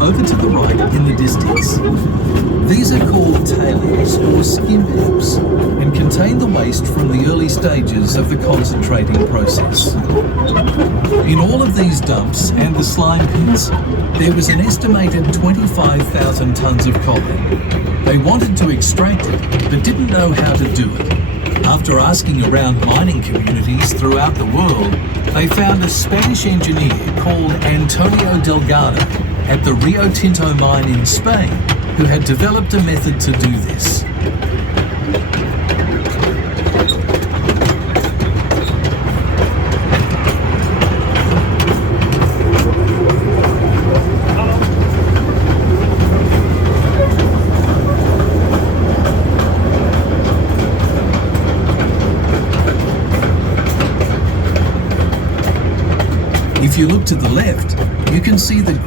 over to the right in the distance. These are called tailings or skim heaps and contain the waste from the early stages of the concentrating process. In all of these dumps and the slime pits, there was an estimated 25,000 tonnes of copper. They wanted to extract it, but didn't know how to do it. After asking around mining communities throughout the world, they found a Spanish engineer called Antonio Delgado at the Rio Tinto mine in Spain who had developed a method to do this. If you look to the left, you can see the